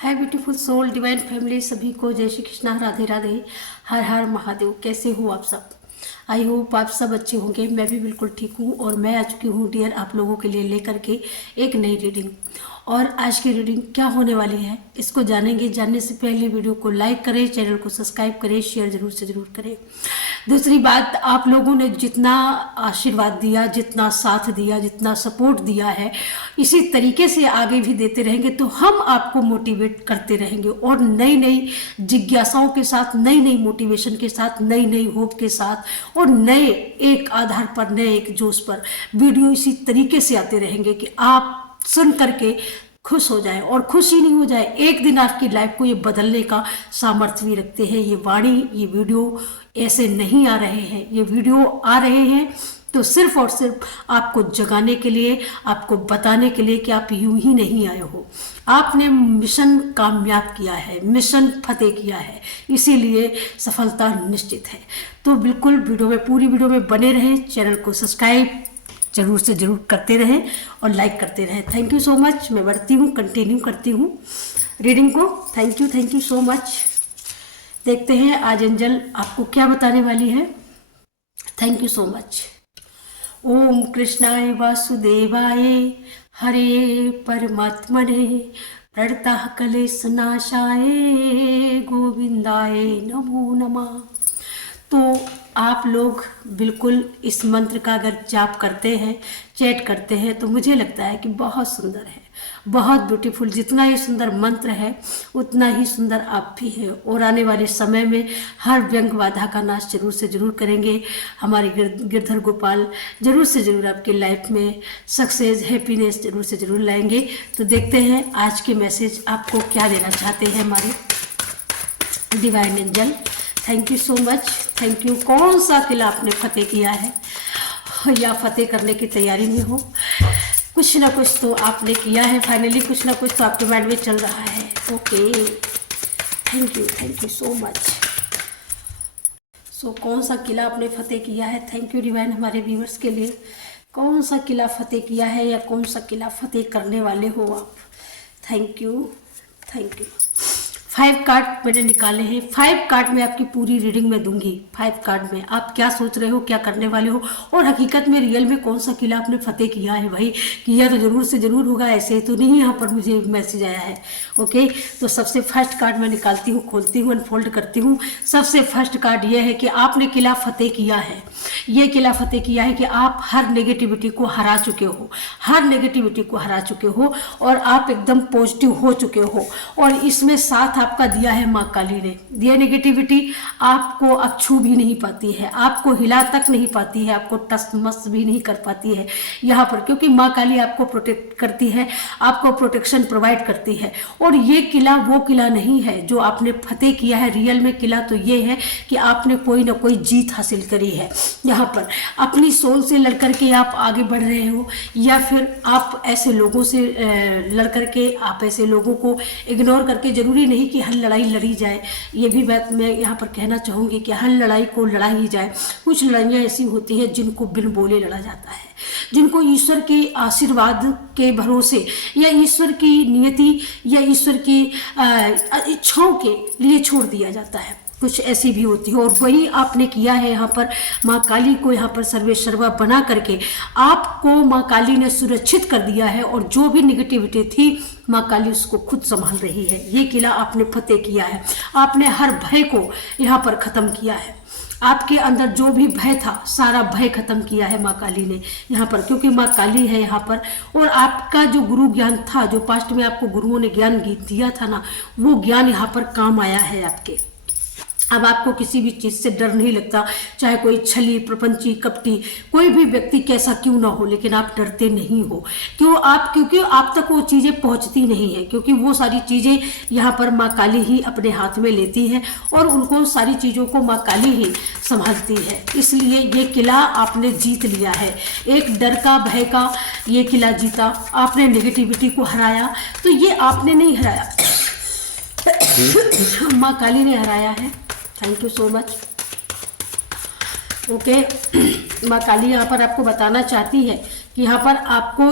हाय beautiful soul divine family, सभी को जय श्री कृष्णा, राधे राधे, हर हर महादेव। कैसे हो आप सब? आई होप आप सब अच्छे होंगे। मैं भी बिल्कुल ठीक हूँ और मैं आ चुकी हूँ डियर आप लोगों के लिए लेकर के एक नई रीडिंग। और आज की रीडिंग क्या होने वाली है इसको जानेंगे। जानने से पहले वीडियो को लाइक करें, चैनल को सब्सक्राइब करें, शेयर जरूर से जरूर करें। दूसरी बात, आप लोगों ने जितना आशीर्वाद दिया, जितना साथ दिया, जितना सपोर्ट दिया है, इसी तरीके से आगे भी देते रहेंगे तो हम आपको मोटिवेट करते रहेंगे और नई नई जिज्ञासाओं के साथ, नई नई मोटिवेशन के साथ, नई नई होप के साथ और नए एक आधार पर, नए एक जोश पर वीडियो इसी तरीके से आते रहेंगे कि आप सुन करके खुश हो जाए। और खुश ही नहीं हो जाए, एक दिन आपकी लाइफ को ये बदलने का सामर्थ्य भी रखते हैं। ये वाणी, ये वीडियो ऐसे नहीं आ रहे हैं, ये वीडियो आ रहे हैं तो सिर्फ और सिर्फ आपको जगाने के लिए, आपको बताने के लिए कि आप यूं ही नहीं आए हो। आपने मिशन कामयाब किया है, मिशन फतेह किया है, इसीलिए सफलता निश्चित है। तो बिल्कुल वीडियो में, पूरी वीडियो में बने रहें। चैनल को सब्सक्राइब जरूर से जरूर करते रहें और लाइक करते रहें। Thank you so much. मैं बढ़ती हूँ, कंटिन्यू करती हूँ रीडिंग को। Thank you so much. देखते हैं आज एंजल आपको क्या बताने वाली है। Thank you so much. ओम कृष्णाय वासुदेवाय हरे परमात्मने प्रणतः क्लेशनाशाय गोविंदाय नमो नमः। तो आप लोग बिल्कुल इस मंत्र का अगर जाप करते हैं, चैट करते हैं, तो मुझे लगता है कि बहुत सुंदर है, बहुत ब्यूटीफुल। जितना ही सुंदर मंत्र है उतना ही सुंदर आप भी हैं। और आने वाले समय में हर व्यंग बाधा का नाश जरूर से जरूर करेंगे। हमारे गिरधर गोपाल जरूर से जरूर आपकी लाइफ में सक्सेस, हैप्पीनेस जरूर से जरूर लाएंगे। तो देखते हैं आज के मैसेज आपको क्या देना चाहते हैं हमारे divine angel. Thank you so much. Thank you. कौन सा किला आपने फतेह किया है या फतेह करने की तैयारी में हो? कुछ ना कुछ तो आपने किया है, फाइनली कुछ ना कुछ तो आपके माइंड में चल रहा है। Okay, thank you so much. So कौन सा किला आपने फतेह किया है? थैंक यू डिवाइन हमारे व्यूअर्स के लिए। कौन सा किला फतेह किया है या कौन सा किला फतेह करने वाले हो आप? Thank you. 5 कार्ड मैंने निकाले हैं। 5 कार्ड में आपकी पूरी रीडिंग में दूंगी। 5 कार्ड में आप क्या सोच रहे हो, क्या करने वाले हो और हकीकत में रियल में कौन सा किला आपने फतेह किया है। भाई किया तो जरूर से जरूर होगा, ऐसे तो नहीं यहाँ पर मुझे मैसेज आया है। ओके, तो सबसे फर्स्ट कार्ड मैं निकालती हूँ, खोलती हूँ, अनफोल्ड करती हूँ। सबसे फर्स्ट कार्ड ये है कि आपने किला फतेह किया है। ये किला फतेह किया है कि आप हर नेगेटिविटी को हरा चुके हो, हर नेगेटिविटी को हरा चुके हो और आप एकदम पॉजिटिव हो चुके हो। और इसमें साथ आपका दिया है माँ काली ने। ये नेगेटिविटी आपको अब छू भी नहीं पाती है, आपको हिला तक नहीं पाती है, आपको टस मस भी नहीं कर पाती है यहाँ पर, क्योंकि माँ काली आपको प्रोटेक्ट करती है, आपको प्रोटेक्शन प्रोवाइड करती है। और ये किला वो किला नहीं है जो आपने फतेह किया है। रियल में किला तो ये है कि आपने कोई ना कोई जीत हासिल करी है। यहाँ पर अपनी सोल से लड़ करके आप आगे बढ़ रहे हो या फिर आप ऐसे लोगों से लड़ करके, आप ऐसे लोगों को इग्नोर करके, जरूरी नहीं कि हर लड़ाई लड़ी जाए। ये भी बात मैं यहाँ पर कहना चाहूँगी कि हर लड़ाई को लड़ा ही जाए। कुछ लड़ाइयाँ ऐसी होती हैं जिनको बिन बोले लड़ा जाता है, जिनको ईश्वर के आशीर्वाद के भरोसे या ईश्वर की नियति या ईश्वर की इच्छाओं के लिए छोड़ दिया जाता है। कुछ ऐसी भी होती है और वही आपने किया है। यहाँ पर माँ काली को यहाँ पर सर्वे सर्वा बना करके आपको माँ काली ने सुरक्षित कर दिया है और जो भी निगेटिविटी थी माँ काली उसको खुद संभाल रही है। ये किला आपने फतेह किया है। आपने हर भय को यहाँ पर ख़त्म किया है। आपके अंदर जो भी भय था सारा भय खत्म किया है माँ काली ने यहाँ पर, क्योंकि माँ काली है यहाँ पर। और आपका जो गुरु ज्ञान था, जो पास्ट में आपको गुरुओं ने ज्ञान दिया था ना, वो ज्ञान यहाँ पर काम आया है आपके। अब आपको किसी भी चीज़ से डर नहीं लगता, चाहे कोई छली, प्रपंची, कपटी, कोई भी व्यक्ति कैसा क्यों ना हो, लेकिन आप डरते नहीं हो। क्योंकि आप तक वो चीज़ें पहुंचती नहीं है, क्योंकि वो सारी चीज़ें यहाँ पर माँ काली ही अपने हाथ में लेती है और उनको सारी चीज़ों को माँ काली ही संभालती है। इसलिए ये किला आपने जीत लिया है। एक डर का, भय का ये किला जीता आपने, नेगेटिविटी को हराया। तो ये आपने नहीं हराया, माँ काली ने हराया है। Thank you so much. Okay, माँ काली यहाँ पर आपको बताना चाहती है कि यहाँ पर आपको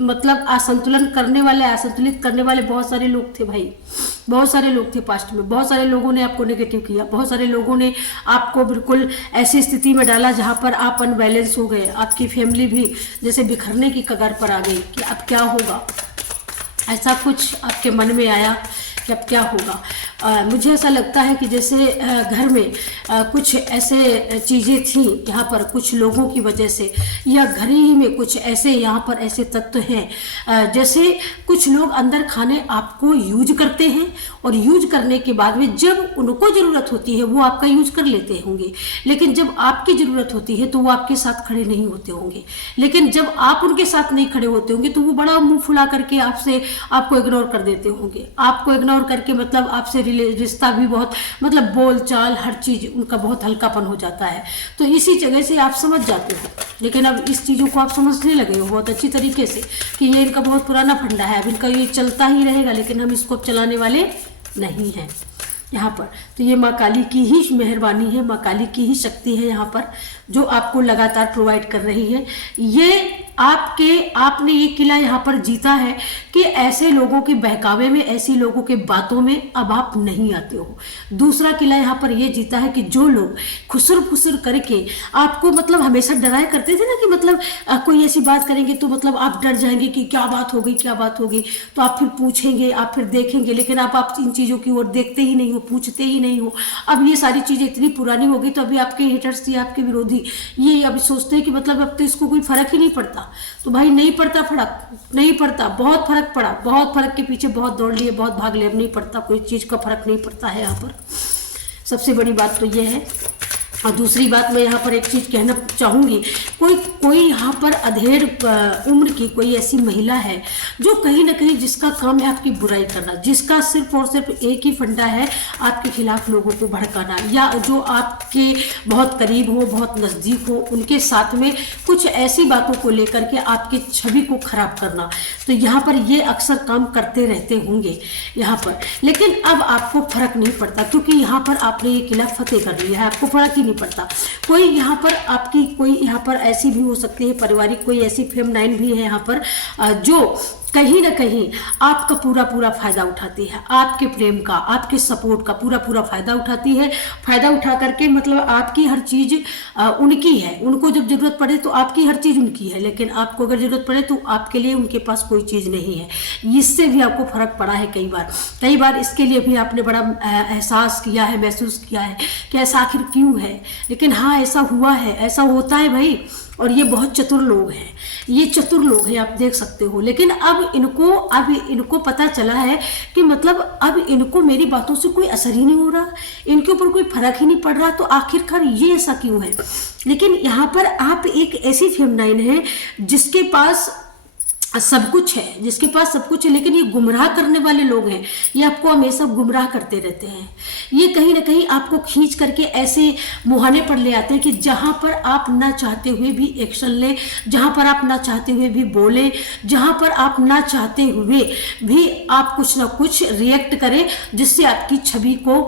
मतलब असंतुलित करने वाले बहुत सारे लोग थे भाई। बहुत सारे लोग थे पास्ट में, बहुत सारे लोगों ने आपको नेगेटिव किया, बहुत सारे लोगों ने आपको बिल्कुल ऐसी स्थिति में डाला जहां पर आप अनबैलेंस हो गए, आपकी फैमिली भी जैसे बिखरने की कगार पर आ गई कि अब क्या होगा। ऐसा कुछ आपके मन में आया कि अब क्या होगा। मुझे ऐसा लगता है कि जैसे घर में कुछ ऐसे चीज़ें थी यहाँ पर कुछ लोगों की वजह से, या घर ही में कुछ ऐसे यहाँ पर ऐसे तत्व हैं, जैसे कुछ लोग अंदर खाने आपको यूज करते हैं और यूज करने के बाद में जब उनको ज़रूरत होती है वो आपका यूज कर लेते होंगे, लेकिन जब आपकी ज़रूरत होती है तो वो आपके साथ खड़े नहीं होते होंगे। लेकिन जब आप उनके साथ नहीं खड़े होते होंगे तो वो बड़ा मुंह फुला करके आपको इग्नोर कर देते होंगे। आपको इग्नोर करके मतलब आपसे रिश्ता भी बहुत, मतलब बोल चाल हर चीज़ उनका बहुत हल्कापन हो जाता है। तो इसी जगह से आप समझ जाते हो, लेकिन अब इस चीज़ों को आप समझने लगे हो बहुत अच्छी तरीके से कि ये इनका बहुत पुराना फंडा है, अब इनका ये चलता ही रहेगा, लेकिन हम इसको अब चलाने वाले नहीं हैं यहाँ पर। तो ये माँ काली की ही मेहरबानी है, माँ काली की ही शक्ति है यहाँ पर जो आपको लगातार प्रोवाइड कर रही है। ये आपने ये किला यहाँ पर जीता है कि ऐसे लोगों के बहकावे में, ऐसी लोगों के बातों में अब आप नहीं आते हो। दूसरा किला यहाँ पर ये जीता है कि जो लोग खुसर फुसर करके आपको मतलब हमेशा डराया करते थे ना कि मतलब कोई ऐसी बात करेंगे तो मतलब आप डर जाएंगे कि क्या बात हो गई, क्या बात हो गई, तो आप फिर पूछेंगे, आप फिर देखेंगे, लेकिन आप इन चीज़ों की ओर देखते ही नहीं हो, पूछते ही नहीं हो। अब ये सारी चीज़ें इतनी पुरानी हो गई तो अभी आपके हेटर्स या आपके विरोधी ये अभी सोचते हैं कि मतलब अब तो इसको कोई फर्क ही नहीं पड़ता। तो भाई नहीं पड़ता, फर्क नहीं पड़ता, बहुत फर्क पड़ा, बहुत फर्क के पीछे बहुत दौड़ लिए, बहुत भाग लिए, अब नहीं पड़ता, कोई चीज़ का फर्क नहीं पड़ता है यहाँ पर। सबसे बड़ी बात तो ये है। और दूसरी बात मैं यहाँ पर एक चीज़ कहना चाहूँगी, कोई यहाँ पर अधेड़ उम्र की कोई ऐसी महिला है जो कहीं ना कहीं जिसका काम है आपकी बुराई करना, जिसका सिर्फ और सिर्फ एक ही फंडा है आपके खिलाफ लोगों को भड़काना, या जो आपके बहुत करीब हो, बहुत नज़दीक हो, उनके साथ में कुछ ऐसी बातों को लेकर के आपकी छवि को खराब करना। तो यहाँ पर ये अक्सर काम करते रहते होंगे यहाँ पर, लेकिन अब आपको फर्क नहीं पड़ता क्योंकि यहाँ पर आपने ये किला फतेह कर लिया है, आपको फर्क ही नहीं पड़ता। कोई यहाँ पर आपकी कोई यहाँ पर ऐसी भी हो सकती है पारिवारिक, कोई ऐसी फेमनाइन भी है यहाँ पर जो कहीं ना कहीं आपका पूरा फायदा उठाती है, आपके प्रेम का, आपके सपोर्ट का पूरा फायदा उठाती है। फायदा उठा करके मतलब आपकी हर चीज़ उनकी है, उनको जब जरूरत पड़े तो आपकी हर चीज़ उनकी है, लेकिन आपको अगर जरूरत पड़े तो आपके लिए उनके पास कोई चीज़ नहीं है। इससे भी आपको फर्क पड़ा है कई बार इसके लिए भी आपने बड़ा एहसास किया है, महसूस किया है कि ऐसा आखिर क्यों है। लेकिन हाँ, ऐसा हुआ है, ऐसा होता है भाई, और ये बहुत चतुर लोग हैं, ये चतुर लोग हैं, आप देख सकते हो। लेकिन अब इनको पता चला है कि मतलब अब इनको मेरी बातों से कोई असर ही नहीं हो रहा, इनके ऊपर कोई फर्क ही नहीं पड़ रहा, तो आखिरकार ये ऐसा क्यों है। लेकिन यहाँ पर आप एक ऐसी फेमनाइन है जिसके पास सब कुछ है, जिसके पास सब कुछ है, लेकिन ये गुमराह करने वाले लोग हैं, ये आपको हमेशा गुमराह करते रहते हैं। ये कहीं ना कहीं आपको खींच करके ऐसे मुहाने पर ले आते हैं कि जहां पर आप ना चाहते हुए भी एक्शन ले, जहां पर आप ना चाहते हुए भी बोले, जहां पर आप ना चाहते हुए भी आप कुछ ना कुछ रिएक्ट करें जिससे आपकी छवि को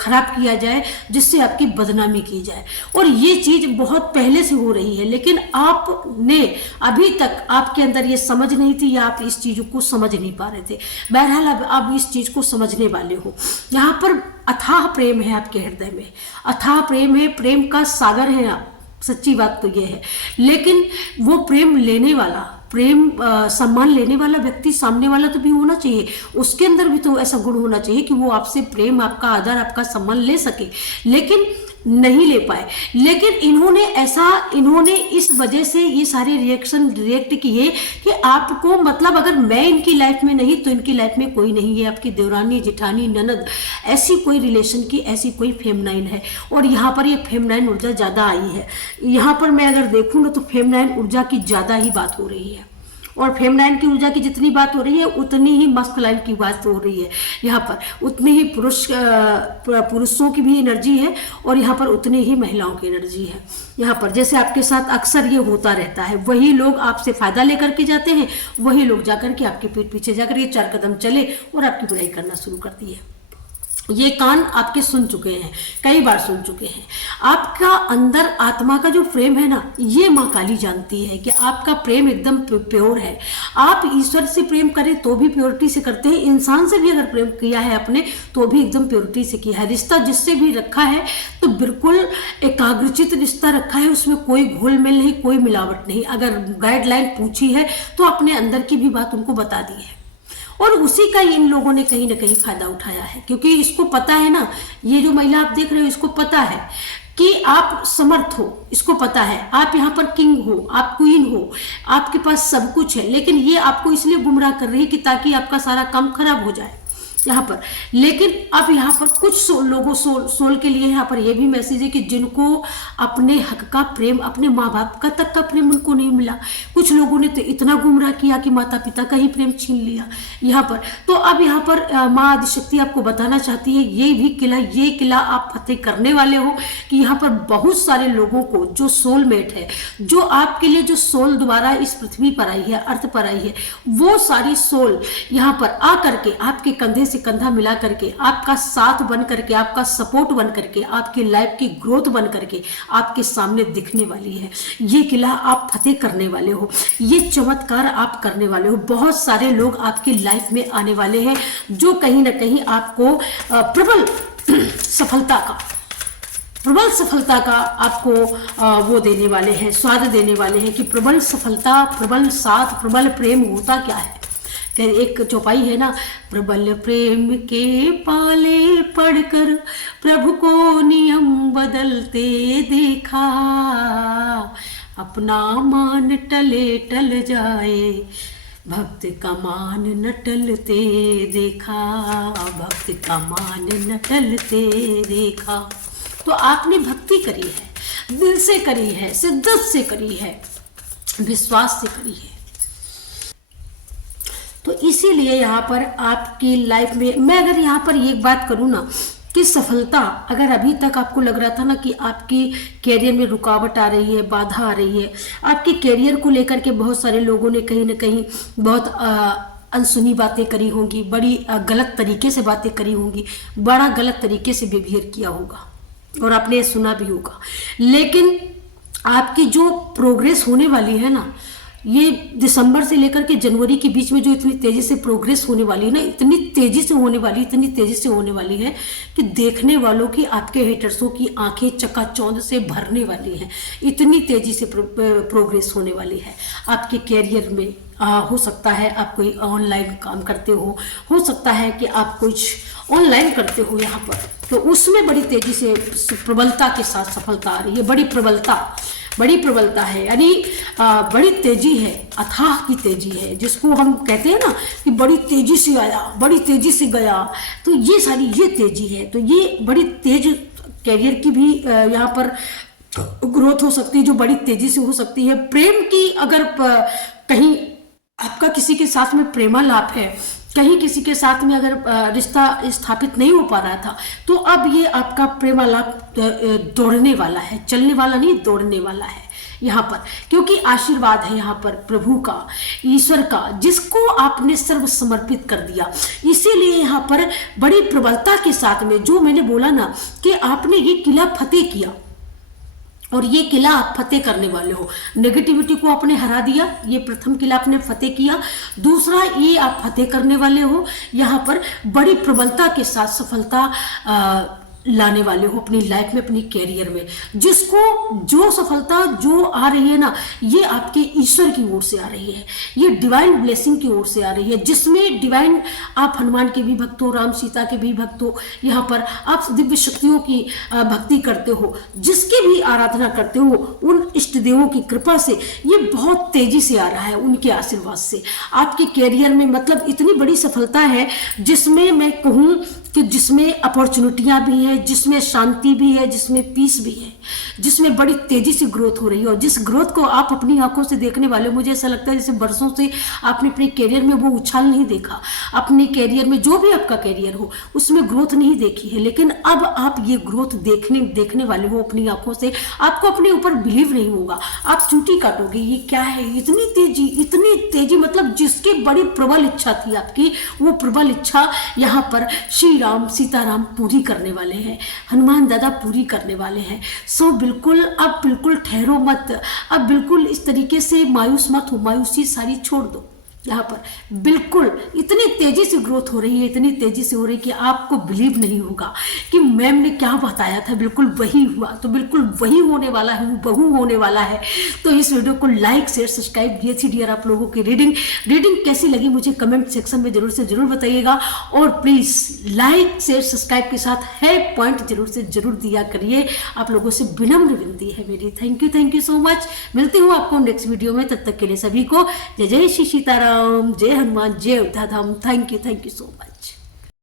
खराब किया जाए, जिससे आपकी बदनामी की जाए। और ये चीज बहुत पहले से हो रही है, लेकिन आपने अभी तक आपके अंदर ये समझ नहीं थी या आप इस चीज को समझ नहीं पा रहे थे। बहरहाल अब आप इस चीज को समझने वाले हो। यहाँ पर अथाह प्रेम है आपके हृदय में, अथाह प्रेम है, प्रेम का सागर है आप, सच्ची बात तो ये है। लेकिन वो प्रेम लेने वाला, प्रेम सम्मान लेने वाला व्यक्ति सामने वाला तो भी होना चाहिए, उसके अंदर भी तो ऐसा गुण होना चाहिए कि वो आपसे प्रेम, आपका आदर, आपका सम्मान ले सके, लेकिन नहीं ले पाए। लेकिन इन्होंने इस वजह से ये सारे रिएक्ट किए कि आपको मतलब अगर मैं इनकी लाइफ में नहीं तो इनकी लाइफ में कोई नहीं है, आपकी देवरानी, जेठानी, ननद, ऐसी कोई रिलेशन की ऐसी कोई फेमनाइन है। और यहाँ पर ये फेमनाइन ऊर्जा ज़्यादा आई है। यहाँ पर मैं अगर देखूँ ना तो फेमनाइन ऊर्जा की ज़्यादा ही बात हो रही है, और फेमनाइन की ऊर्जा की जितनी बात हो रही है उतनी ही मस्कुलाइन की बात हो रही है। यहाँ पर उतनी ही पुरुषों की भी एनर्जी है और यहाँ पर उतनी ही महिलाओं की एनर्जी है। यहाँ पर जैसे आपके साथ अक्सर ये होता रहता है, वही लोग आपसे फायदा लेकर के जाते हैं, वही लोग जाकर के आपके पीठ पीछे जाकर के 4 कदम चले और आपकी बुराई करना शुरू कर दिए। ये कान आपके सुन चुके हैं, कई बार सुन चुके हैं। आपका अंदर आत्मा का जो प्रेम है ना, ये माँ काली जानती है कि आपका प्रेम एकदम प्योर है। आप ईश्वर से प्रेम करें तो भी प्योरिटी से करते हैं, इंसान से भी अगर प्रेम किया है अपने तो भी एकदम प्योरिटी से किया है। रिश्ता जिससे भी रखा है तो बिल्कुल एकाग्रचित रिश्ता रखा है, उसमें कोई घुल मिल नहीं, कोई मिलावट नहीं। अगर गाइडलाइन पूछी है तो अपने अंदर की भी बात उनको बता दी है, और उसी का इन लोगों ने कहीं ना कहीं फायदा उठाया है। क्योंकि इसको पता है ना, ये जो महिला आप देख रहे हो इसको पता है कि आप समर्थ हो, इसको पता है आप यहाँ पर किंग हो, आप क्वीन हो, आपके पास सब कुछ है, लेकिन ये आपको इसलिए गुमराह कर रही है कि ताकि आपका सारा काम खराब हो जाए यहाँ पर। लेकिन अब यहाँ पर कुछ लोगों सोल के लिए यहाँ पर यह भी मैसेज है कि जिनको अपने हक का प्रेम, अपने माँ बाप का तक का प्रेम उनको नहीं मिला, कुछ लोगों ने तो इतना गुमराह किया कि माता पिता का ही प्रेम छीन लिया यहाँ पर। तो अब यहाँ पर माँ आदिशक्ति आपको बताना चाहती है ये किला आप फतेह करने वाले हो कि यहाँ पर बहुत सारे लोगों को जो सोलमेट है, जो आपके लिए जो सोल दोबारा इस पृथ्वी पर आई है, अर्थ पर आई है, वो सारी सोल यहाँ पर आ करके आपके कंधे से कंधा मिला करके, आपका साथ बन करके, आपका सपोर्ट बन करके, आपकी लाइफ की ग्रोथ बन करके आपके सामने दिखने वाली है। ये किला आप फतेह करने वाले हो, ये चमत्कार आप करने वाले हो। बहुत सारे लोग आपकी लाइफ में आने वाले हैं जो कहीं ना कहीं आपको प्रबल सफलता का आपको वो देने वाले हैं, स्वाद देने वाले हैं कि प्रबल सफलता, प्रबल साथ, प्रबल प्रेम होता क्या है। एक चौपाई है ना, प्रबल प्रेम के पाले पढ़कर प्रभु को नियम बदलते देखा, अपना मान टले टल जाए, भक्त का मान न टलते देखा, भक्त का मान न टलते देखा। तो आपने भक्ति करी है, दिल से करी है, शिद्दत से करी है, विश्वास से करी है। तो इसीलिए यहाँ पर आपकी लाइफ में मैं अगर यहाँ पर एक बात करूँ ना कि सफलता, अगर अभी तक आपको लग रहा था ना कि आपकी कैरियर में रुकावट आ रही है, बाधा आ रही है, आपके कैरियर को लेकर के बहुत सारे लोगों ने कहीं ना कहीं बहुत अनसुनी बातें करी होंगी, बड़ी गलत तरीके से बातें करी होंगी, बड़ा गलत तरीके से बिहेव किया होगा और आपने सुना भी होगा। लेकिन आपकी जो प्रोग्रेस होने वाली है ना, ये दिसंबर से लेकर के जनवरी के बीच में जो इतनी तेजी से प्रोग्रेस होने वाली है ना, इतनी तेजी से होने वाली है कि देखने वालों की, आपके हेटर्सों की आंखें चकाचौंध से भरने वाली हैं। इतनी तेजी से प्रोग्रेस होने वाली है आपके कैरियर में। हो सकता है आप कोई ऑनलाइन काम करते हो सकता है कि आप कुछ ऑनलाइन करते हो यहाँ पर, तो उसमें बड़ी तेजी से प्रबलता के साथ सफलता आ रही है। बड़ी प्रबलता है, यानी बड़ी तेजी है, अथाह की तेजी है, जिसको हम कहते हैं ना कि बड़ी तेजी से आया, बड़ी तेजी से गया। तो ये सारी ये तेजी है, तो ये बड़ी तेज कैरियर की भी यहाँ पर ग्रोथ हो सकती है, जो बड़ी तेजी से हो सकती है। प्रेम की अगर कहीं आपका किसी के साथ में प्रेमालाप है, कहीं किसी के साथ में अगर रिश्ता स्थापित नहीं हो पा रहा था, तो अब ये आपका प्रेमालाप दौड़ने वाला है, चलने वाला नहीं, दौड़ने वाला है यहाँ पर। क्योंकि आशीर्वाद है यहाँ पर प्रभु का, ईश्वर का, जिसको आपने सर्व समर्पित कर दिया। इसीलिए यहाँ पर बड़ी प्रबलता के साथ में, जो मैंने बोला ना कि आपने ये किला फतेह किया, और ये किला आप फतेह करने वाले हो। नेगेटिविटी को आपने हरा दिया, ये प्रथम किला आपने फतेह किया। दूसरा, ये आप फतेह करने वाले हो, यहाँ पर बड़ी प्रबलता के साथ सफलता लाने वाले हो अपनी लाइफ में, अपनी कैरियर में। जिसको जो सफलता जो आ रही है ना, ये आपके ईश्वर की ओर से आ रही है, ये डिवाइन ब्लेसिंग की ओर से आ रही है, जिसमें डिवाइन, आप हनुमान के भी भक्त हो, राम सीता के भी भक्त हो, यहाँ पर आप दिव्य शक्तियों की भक्ति करते हो, जिसकी भी आराधना करते हो, उन इष्ट देवों की कृपा से ये बहुत तेजी से आ रहा है, उनके आशीर्वाद से आपके कैरियर में। मतलब इतनी बड़ी सफलता है जिसमें मैं कहूँ कि जिसमें अपॉर्चुनिटियां भी हैं, है, जिसमें शांति भी है, जिसमें पीस भी है, जिसमें बड़ी तेजी से ग्रोथ हो रही है। और जिस ग्रोथ को आप अपनी आंखों से देखने वाले हो, मुझे ऐसा लगता है जैसे बरसों से आपने अपने कैरियर में वो उछाल नहीं देखा, अपने कैरियर में जो भी आपका कैरियर हो उसमें ग्रोथ नहीं देखी है, लेकिन अब आप ये ग्रोथ देखने वाले हो अपनी आंखों से। आपको अपने ऊपर बिलीव नहीं होगा, आप चूटी काटोगे, ये क्या है, इतनी तेजी, मतलब जिसकी बड़ी प्रबल इच्छा थी आपकी, वो प्रबल इच्छा यहाँ पर श्री राम सीताराम पूरी करने वाले हैं, हनुमान दादा पूरी करने वाले हैं। सो बिल्कुल अब बिल्कुल ठहरो मत, अब बिल्कुल इस तरीके से मायूस मत हो, मायूसी सारी छोड़ दो। यहाँ पर बिल्कुल इतनी तेजी से ग्रोथ हो रही है, इतनी तेजी से हो रही है कि आपको बिलीव नहीं होगा कि मैम ने क्या बताया था बिल्कुल वही हुआ। तो बिल्कुल वही होने वाला है, बहु होने वाला है। तो इस वीडियो को लाइक शेयर सब्सक्राइब, ये थी डियर आप लोगों की रीडिंग कैसी लगी मुझे कमेंट सेक्शन में जरूर से जरूर बताइएगा। और प्लीज़ लाइक शेयर सब्सक्राइब के साथ है पॉइंट जरूर से जरूर दिया करिए, आप लोगों से विनम्र विनती है मेरी। Thank you so much. मिलती हूँ आपको नेक्स्ट वीडियो में, तब तक के लिए सभी को जय जय श्री सीताराम, जय हनुमान, जय अयोध्या धाम। Thank you so much.